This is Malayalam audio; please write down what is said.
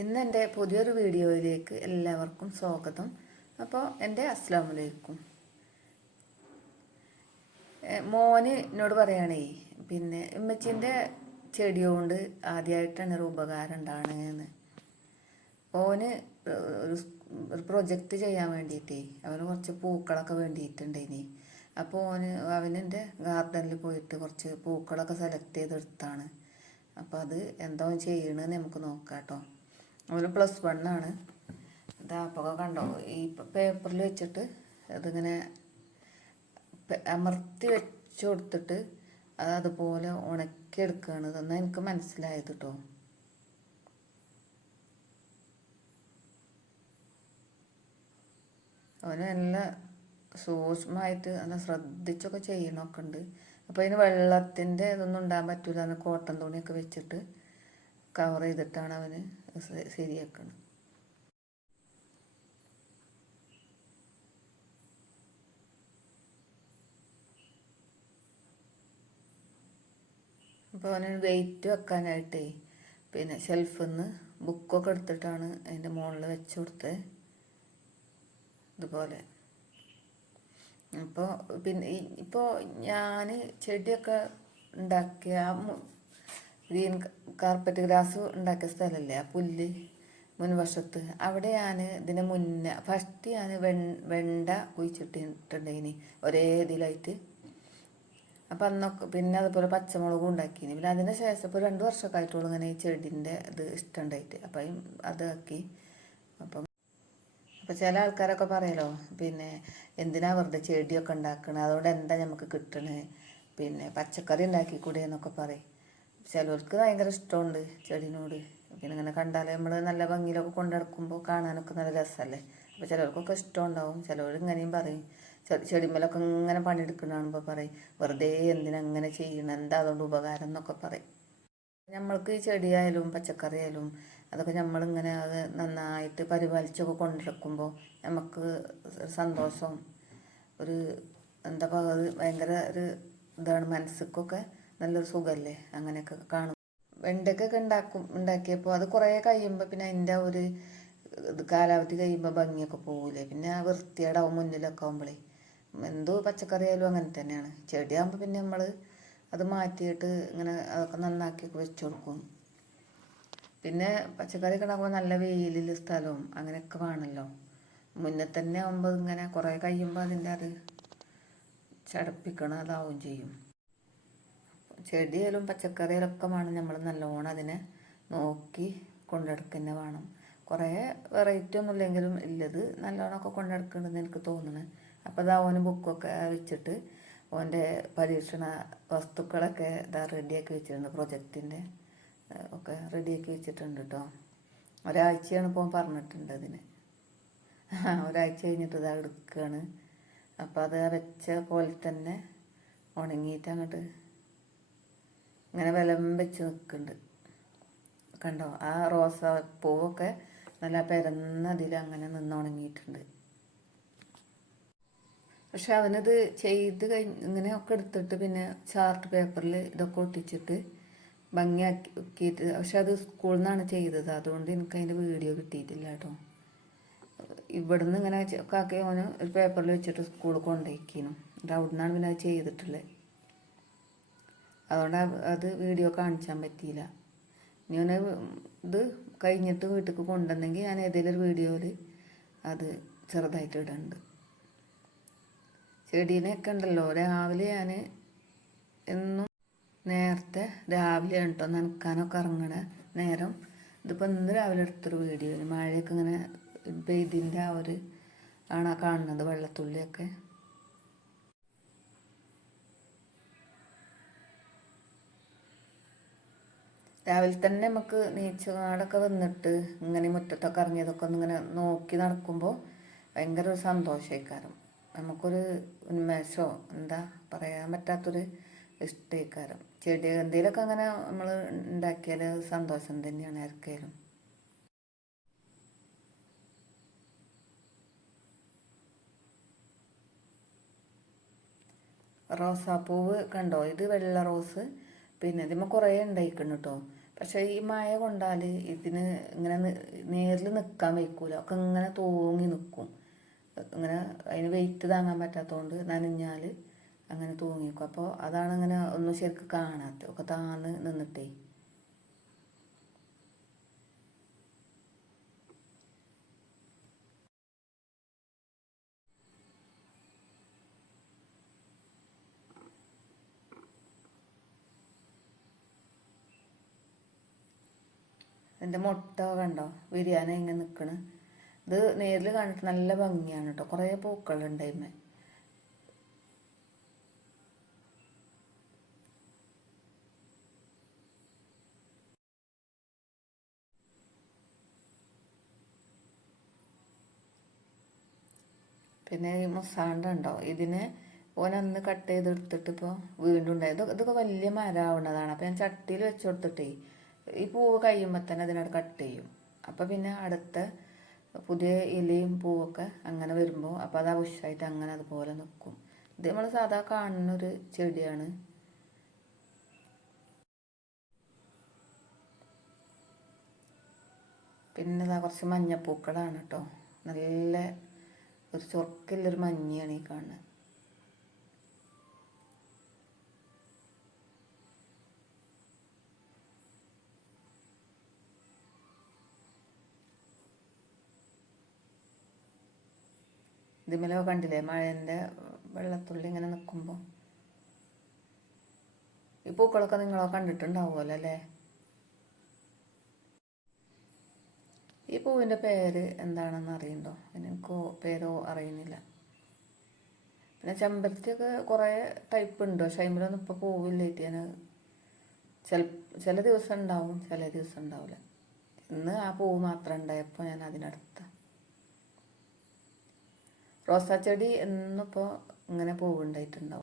ഇന്ന് എൻ്റെ പുതിയൊരു വീഡിയോയിലേക്ക് എല്ലാവർക്കും സ്വാഗതം. അപ്പോൾ എൻ്റെ അസ്സലാമു അലൈക്കും. മോന് എന്നോട് പറയുകയാണേ, പിന്നെ ഉമ്മച്ചിൻ്റെ ചെടി കൊണ്ട് ആദ്യമായിട്ടാണ് ഒരു ഉപകാരം ഉണ്ടാകണമെന്ന്. ഓന് ഒരു പ്രൊജക്റ്റ് ചെയ്യാൻ വേണ്ടിയിട്ടേ അവന് കുറച്ച് പൂക്കളൊക്കെ വേണ്ടിയിട്ടുണ്ടേനി. അപ്പോൾ അവനെൻ്റെ ഗാർഡനിൽ പോയിട്ട് കുറച്ച് പൂക്കളൊക്കെ സെലക്ട് ചെയ്തെടുത്താണ്. അപ്പോൾ അത് എന്തോ ചെയ്യണമെന്ന് നമുക്ക് നോക്കാം കേട്ടോ. അവന് +1 ആണ്. അപ്പോൾ കണ്ടോ, ഈ പേപ്പറിൽ വെച്ചിട്ട് അതിങ്ങനെ അമർത്തി വെച്ച് കൊടുത്തിട്ട് അത് അതുപോലെ ഉണക്കിയെടുക്കുകയാണ്. ഇതെന്നാൽ എനിക്ക് മനസ്സിലായത് കേട്ടോ. അവന് നല്ല സൂക്ഷ്മമായിട്ട് നല്ല ശ്രദ്ധിച്ചൊക്കെ ചെയ്യണമൊക്കെ ഉണ്ട്. അപ്പോൾ അതിന് വെള്ളത്തിൻ്റെ ഇതൊന്നും ഉണ്ടാകാൻ പറ്റില്ല. അതിന് കോട്ടൺ തുണിയൊക്കെ വെച്ചിട്ട് കവർ ചെയ്തിട്ടാണ് അവന് ശരിയാക്കുന്നത്. അപ്പോൾ അവന് വെയിറ്റ് വെക്കാനായിട്ടേ പിന്നെ ഷെൽഫിൽ നിന്ന് ബുക്കൊക്കെ എടുത്തിട്ടാണ് അതിൻ്റെ മുകളിൽ വെച്ച് കൊടുത്തത് ഇതുപോലെ. അപ്പോൾ പിന്നെ ഇപ്പോൾ ഞാൻ ചെടിയൊക്കെ ഉണ്ടാക്കിയ ഗ്രീൻ കാർപ്പറ്റ് ഗ്രാസ് ഉണ്ടാക്കിയ സ്ഥലമല്ലേ, ആ പുല്ല് മുൻവശത്ത്, അവിടെ ഞാൻ ഇതിന് മുന്നേ ഫസ്റ്റ് ഞാൻ വെണ്ട കുഴിച്ചിട്ടിട്ടുണ്ടേനി ഒരേ ഇതിലായിട്ട്. അപ്പം അന്നൊക്കെ പിന്നെ അതുപോലെ പച്ചമുളകും ഉണ്ടാക്കിനി. പിന്നെ അതിന് ശേഷം ഇപ്പോൾ 2 വർഷമൊക്കെ ആയിട്ടുള്ളൂ ഇങ്ങനെ ഈ ചെടീൻ്റെ ഇത് ഇഷ്ടമുണ്ടായിട്ട്. അപ്പം അതാക്കി. അപ്പം ചില ആൾക്കാരൊക്കെ പറയലോ, പിന്നെ എന്തിനാ വെറുതെ ചെടിയൊക്കെ ഉണ്ടാക്കണത്, അതുകൊണ്ട് എന്താ നമുക്ക് കിട്ടണേ, പിന്നെ പച്ചക്കറി ഉണ്ടാക്കിക്കൂടെ എന്നൊക്കെ പറയും. ചിലർക്ക് ഭയങ്കര ഇഷ്ടമുണ്ട് ചെടീനോട്. പിന്നെ ഇങ്ങനെ കണ്ടാൽ നമ്മൾ നല്ല ഭംഗിയിലൊക്കെ കൊണ്ടുനടക്കുമ്പോൾ കാണാനൊക്കെ നല്ല രസമല്ലേ. അപ്പോൾ ചിലർക്കൊക്കെ ഇഷ്ടമുണ്ടാവും. ചിലവർ ഇങ്ങനെയും പറയും, ചെടിമേലൊക്കെ ഇങ്ങനെ പണിയെടുക്കുന്ന കാണുമ്പോൾ പറയും, വെറുതെ എന്തിനാ അങ്ങനെ ചെയ്യണം, എന്താ അതുകൊണ്ട് ഉപകാരം എന്നൊക്കെ പറയും. നമ്മൾക്ക് ഈ ചെടിയായാലും പച്ചക്കറി ആയാലും അതൊക്കെ നമ്മളിങ്ങനെ അത് നന്നായിട്ട് പരിപാലിച്ചൊക്കെ കൊണ്ടെടുക്കുമ്പോൾ നമുക്ക് സന്തോഷവും ഒരു എന്താ പറയുക, ഭയങ്കര ഒരു ഇതാണ്. മനസ്സിക്കൊക്കെ നല്ലൊരു സുഖമല്ലേ അങ്ങനെയൊക്കെ കാണും. വെണ്ടയ്ക്കൊക്കെ ഉണ്ടാക്കിയപ്പോൾ അത് കുറേ കഴിയുമ്പോൾ പിന്നെ അതിൻ്റെ ഒരു കാലാവധി കഴിയുമ്പോൾ ഭംഗിയൊക്കെ പോകില്ലേ, പിന്നെ ആ വൃത്തിയേടാവും മുന്നിലൊക്കെ ആകുമ്പോഴേ. എന്തോ പച്ചക്കറി ആയാലും അങ്ങനെ തന്നെയാണ്. ചെടിയാകുമ്പോൾ പിന്നെ നമ്മൾ അത് മാറ്റിയിട്ട് ഇങ്ങനെ അതൊക്കെ നന്നാക്കി വെച്ച് കൊടുക്കും. പിന്നെ പച്ചക്കറിയൊക്കെ ഉണ്ടാക്കുമ്പോൾ നല്ല വെയിലുള്ള സ്ഥലവും അങ്ങനെയൊക്കെ വേണമല്ലോ. മുന്നേ തന്നെ ആകുമ്പോൾ ഇങ്ങനെ കുറേ കഴിയുമ്പോൾ അതിൻ്റെ അത് ചടപ്പിക്കണം, അതാവും ചെയ്യും. ചെടിയായാലും പച്ചക്കറിയിലൊക്കെ വേണം നമ്മൾ നല്ലോണം അതിനെ നോക്കി കൊണ്ടെടുക്കുക തന്നെ വേണം. കുറേ വെറൈറ്റി ഒന്നും ഇല്ലെങ്കിലും ഇല്ലത് നല്ലോണമൊക്കെ കൊണ്ടെടുക്കണമെന്ന് എനിക്ക് തോന്നുന്നത്. അപ്പോൾ അത് ഓന് ബുക്കൊക്കെ വെച്ചിട്ട് ഓൻ്റെ പരീക്ഷണ വസ്തുക്കളൊക്കെ റെഡിയാക്കി വെച്ചിട്ടുണ്ട്. പ്രൊജക്റ്റിൻ്റെ ഒക്കെ റെഡിയാക്കി വെച്ചിട്ടുണ്ട് കേട്ടോ. ഒരാഴ്ചയാണ് ഇപ്പോൾ പറഞ്ഞിട്ടുണ്ട് അതിന്. ഒരാഴ്ച കഴിഞ്ഞിട്ട് ഇതാ എടുക്കുകയാണ്. അപ്പോൾ അത് വെച്ച പോലെ തന്നെ ഉണങ്ങിയിട്ട് അങ്ങോട്ട് ഇങ്ങനെ വിലം വെച്ച് നിൽക്കുന്നുണ്ട്. കണ്ടോ, ആ റോസാപ്പൂവൊക്കെ നല്ല പരന്നതിൽ അങ്ങനെ നിന്ന് ഉണങ്ങിയിട്ടുണ്ട്. പക്ഷെ അവനത് ചെയ്ത് ഇങ്ങനെയൊക്കെ എടുത്തിട്ട് പിന്നെ ചാർട്ട് പേപ്പറിൽ ഇതൊക്കെ ഒട്ടിച്ചിട്ട് ഭംഗിയാക്കിയിട്ട്, പക്ഷെ അത് സ്കൂളിൽ നിന്നാണ് ചെയ്തത്. അതുകൊണ്ട് എനിക്ക് അതിൻ്റെ വീഡിയോ കിട്ടിയിട്ടില്ല കേട്ടോ. ഇവിടുന്ന് ഇങ്ങനെ കാക്കി ഓന് ഒരു പേപ്പറിൽ വെച്ചിട്ട് സ്കൂളിൽ കൊണ്ടുപോയിക്കുന്നു. അവിടെ നിന്നാണ് പിന്നെ അത് ചെയ്തിട്ടുള്ളത്. അതുകൊണ്ട് അത് വീഡിയോ കാണിച്ചാൻ പറ്റിയില്ല. ഇനി ഓന് ഇത് കഴിഞ്ഞിട്ട് വീട്ടിലേക്ക് കൊണ്ടുവന്നെങ്കിൽ ഞാൻ ഏതെങ്കിലും ഒരു വീഡിയോയിൽ അത് ചെറുതായിട്ട് ഇടുന്നുണ്ട്. ചെടീനെയൊക്കെ ഉണ്ടല്ലോ, രാവിലെ ഞാൻ എന്നും നേരത്തെ രാവിലെയാണ് കേട്ടോ നനക്കാനൊക്കെ ഇറങ്ങണ നേരം. ഇതിപ്പോൾ ഇന്ന് രാവിലെ എടുത്തൊരു വീഡിയോ. മഴയൊക്കെ ഇങ്ങനെ പെയ്തിൻ്റെ ആ ഒരു ആണ് കാണുന്നത്, വെള്ളത്തുള്ളിയൊക്കെ. രാവിലെ തന്നെ നമുക്ക് നീച്ചപാടൊക്കെ വന്നിട്ട് ഇങ്ങനെ മുറ്റത്തൊക്കെ ഇറങ്ങിയതൊക്കെ ഒന്നിങ്ങനെ നോക്കി നടക്കുമ്പോൾ ഭയങ്കര ഒരു സന്തോഷമായിക്കാരം. നമുക്കൊരു ഉന്മേഷമോ എന്താ പറയാൻ പറ്റാത്തൊരു ഇഷ്ടമായിക്കാരം. ചെടി എന്തെങ്കിലുമൊക്കെ അങ്ങനെ നമ്മൾ ഉണ്ടാക്കിയാൽ സന്തോഷം തന്നെയാണ് ആർക്കായാലും. റോസാപ്പൂവ് കണ്ടോ, ഇത് വെള്ള റോസ്. പിന്നെ ഇതിമ്മ കുറേ ഉണ്ടായിക്കണം കേട്ടോ. പക്ഷെ ഈ മഴ കൊണ്ടാൽ ഇതിന് ഇങ്ങനെ നേരിൽ നിൽക്കാൻ വയ്ക്കൂല, ഒക്കെ ഇങ്ങനെ തൂങ്ങി നിൽക്കും. ഇങ്ങനെ അതിന് വെയിറ്റ് താങ്ങാൻ പറ്റാത്തതുകൊണ്ട് നനഞ്ഞാൽ അങ്ങനെ തൂങ്ങി നിൽക്കും. അപ്പോൾ അതാണ് ഇങ്ങനെ ഒന്നും ശരിക്കും കാണാത്തത്, ഒക്കെ താന്ന് നിന്നിട്ടേ. എൻ്റെ മുട്ട കണ്ടോ വിരിയാനെ ഇങ്ങനെ നിൽക്കണ്. ഇത് നേരിൽ കണ്ടിട്ട് നല്ല ഭംഗിയാണ് കേട്ടോ, കുറേ പൂക്കളുണ്ട് അതിന്മേ. പിന്നെ ഈ മുസാണ്ട ഉണ്ടോ, ഇതിനെ ഓനന്ന് കട്ട് ചെയ്തെടുത്തിട്ട് ഇപ്പോൾ വീണ്ടും ഉണ്ടായത്. ഇതൊക്കെ വലിയ മരമാവുന്നതാണ്. അപ്പോൾ ഞാൻ ചട്ടിയിൽ വെച്ച് കൊടുത്തിട്ടേ ഈ പൂവ് കഴിയുമ്പോൾ തന്നെ അതിനോട് കട്ട് ചെയ്യും. അപ്പോൾ പിന്നെ അടുത്ത പുതിയ ഇലയും പൂവൊക്കെ അങ്ങനെ വരുമ്പോൾ അപ്പോൾ അത് ആവശ്യമായിട്ട് അങ്ങനെ അതുപോലെ നിൽക്കും. ഇത് നമ്മൾ സാധാ കാണുന്നൊരു ചെടിയാണ്. പിന്നെ ഇതാ കുറച്ച് മഞ്ഞപ്പൂക്കളാണ് കേട്ടോ, നല്ല ഒരു ചൊറുക്കില്ലൊരു മഞ്ഞയാണ് ഈ കാണുന്നത്. ഇതിമേലെ കണ്ടില്ലേ മഴേൻ്റെ വെള്ളത്തുള്ളി ഇങ്ങനെ നിൽക്കുമ്പോൾ. ഈ പൂക്കളൊക്കെ നിങ്ങളോ കണ്ടിട്ടുണ്ടാവുമല്ലോ അല്ലേ. ഈ പൂവിൻ്റെ പേര് എന്താണെന്ന് അറിയണ്ടോ? എനിക്ക് പേരോ അറിയുന്നില്ല. പിന്നെ ചെമ്പരത്തിയൊക്കെ കുറേ ടൈപ്പ് ഉണ്ട്, പക്ഷെ അതിലൊന്നും ഇപ്പോൾ പൂവില്ലേറ്റ്. ഞാൻ ചില ദിവസം ഉണ്ടാവും, ചില ദിവസം ഉണ്ടാവില്ല. ഇന്ന് ആ പൂവ് മാത്രം ഉണ്ടായപ്പോൾ ഞാൻ അതിനടുത്ത റോസാ ചെടി എന്നിപ്പോൾ ഇങ്ങനെ പൂവുണ്ടായിട്ടുണ്ടാവും.